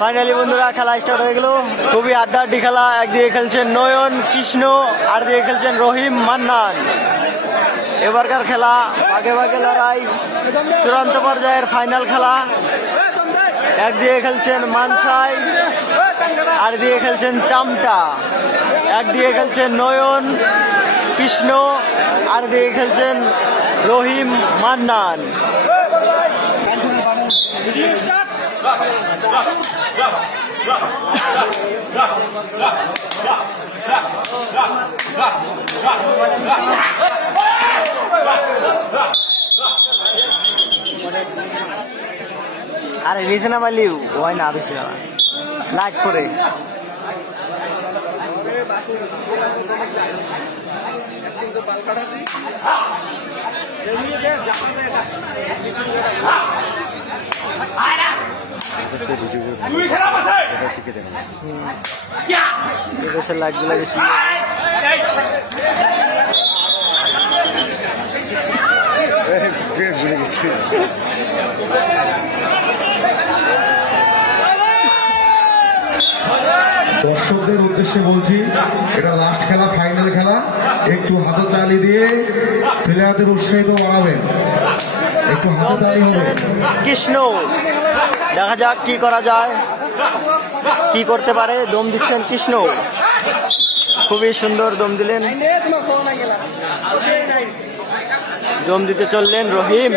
Finally বন্ধুরা খেলা start হয়ে গেল। খুবই আড্ডাআড্ডি খেলা। একদিকে খেলছেন নয়ন কৃষ্ণ, আর দিকে খেলছেন রহিম মান্নান। এবারকার খেলা ভাগে ভাগে লড়াই, চূড়ান্ত পর্যায়ের ফাইনাল খেলা। একদিকে খেলছেন মানসাই, আর দিকে খেলছেন চামটা। একদিকে খেলছেন নয়ন কৃষ্ণ, আর দিকে খেলছেন রহিম মান্নান। আরে নিচে নামালি হয় না, বেশি না লাইট করে। লাগবে বেশি। ভুলে গেছি। দর্শকদের উদ্দেশ্যে বলছি, এটা লাস্ট খেলা, ফাইনাল খেলা। একটু হাততালি দিয়ে ছেলেদের উৎসাহিত বাড়াবেন, একটু হাততালি হবে। কৃষ্ণ, দেখা যাক কি করা যায়, কি করতে পারে। দম দিচ্ছেন কৃষ্ণ, খুবই সুন্দর দম দিলেন। দম দিতে চললেন রহিম।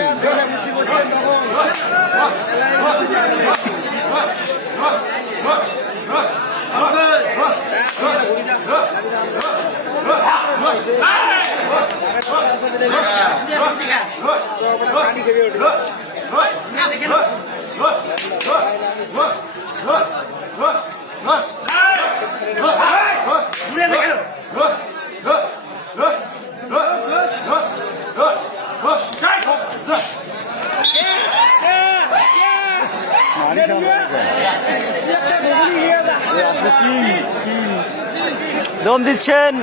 দম দিচ্ছেন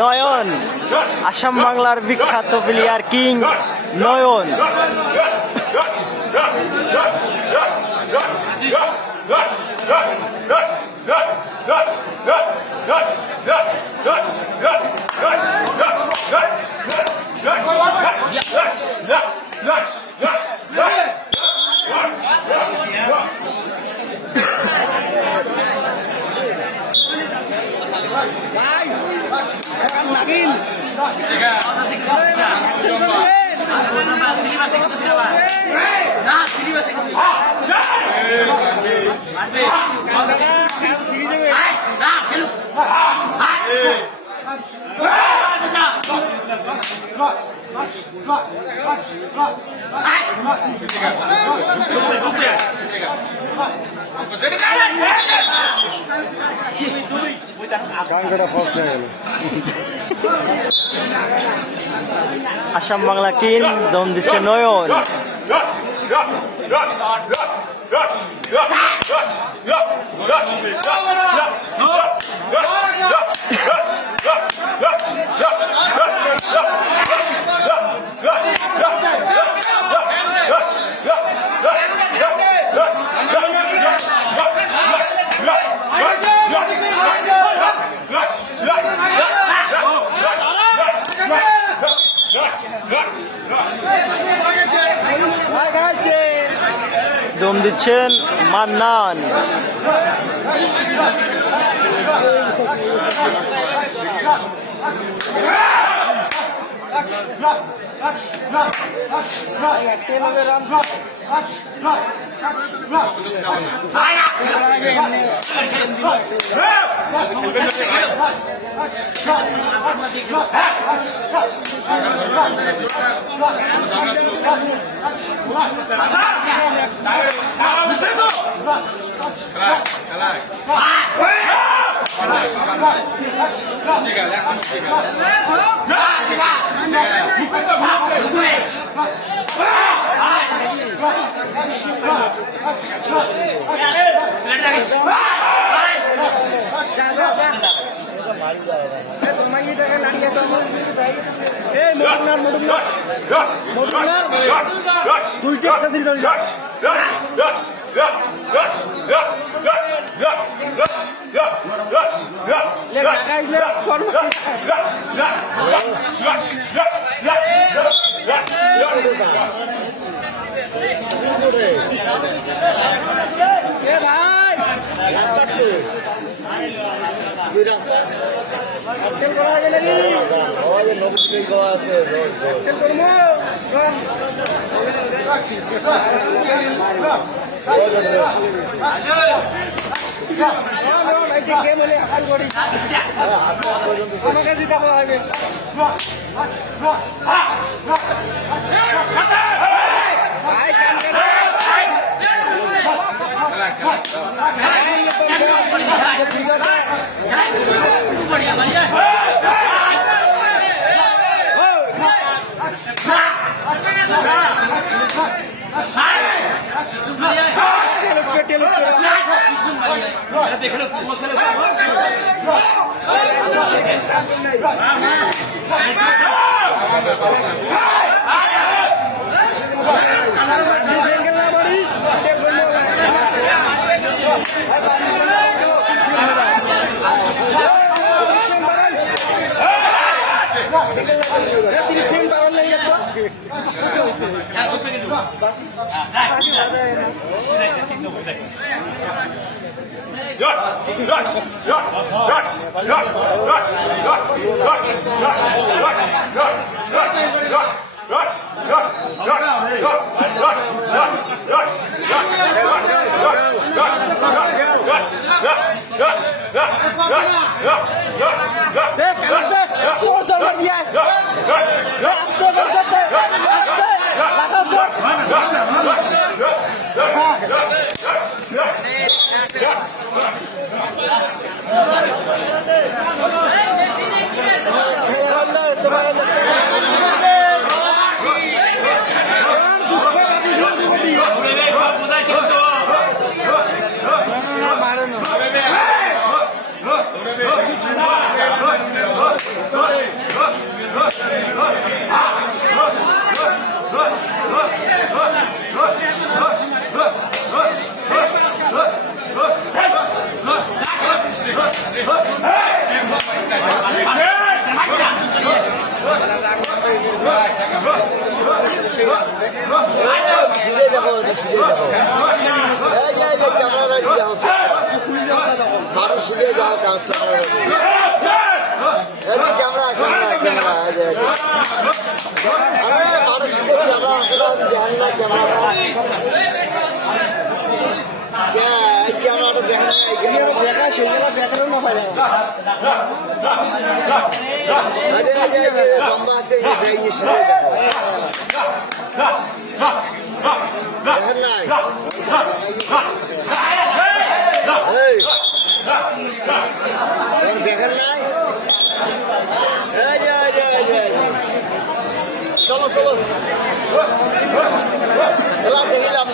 নয়ন, আসাম বাংলার বিখ্যাত প্লেয়ার কিং নয়ন। আসাম বাংলা কিং দম দিচ্ছে নয়ন। দম দিচ্ছেন মান্নান। দুইটা আমাকে জিতাতে হবে। চলো চলো দেখিলাম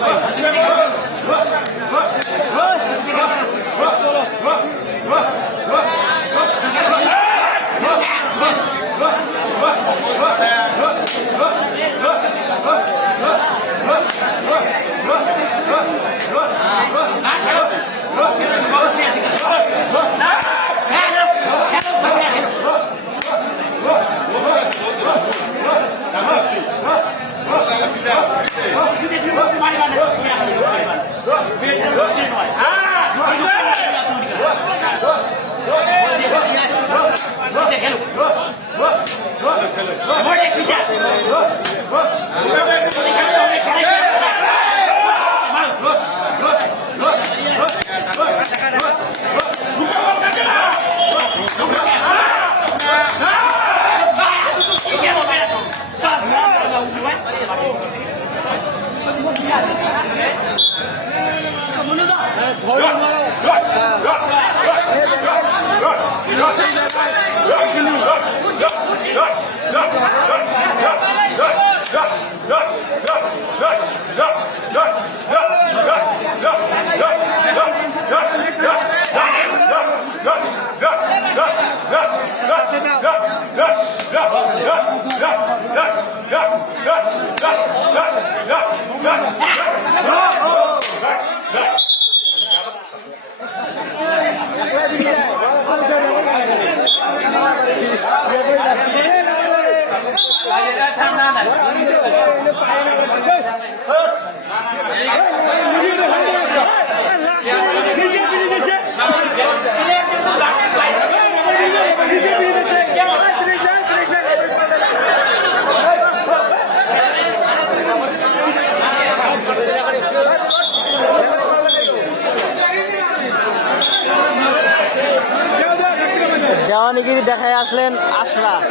দেওয়ানিগিরি দেখায় আসলেন আশরাফ।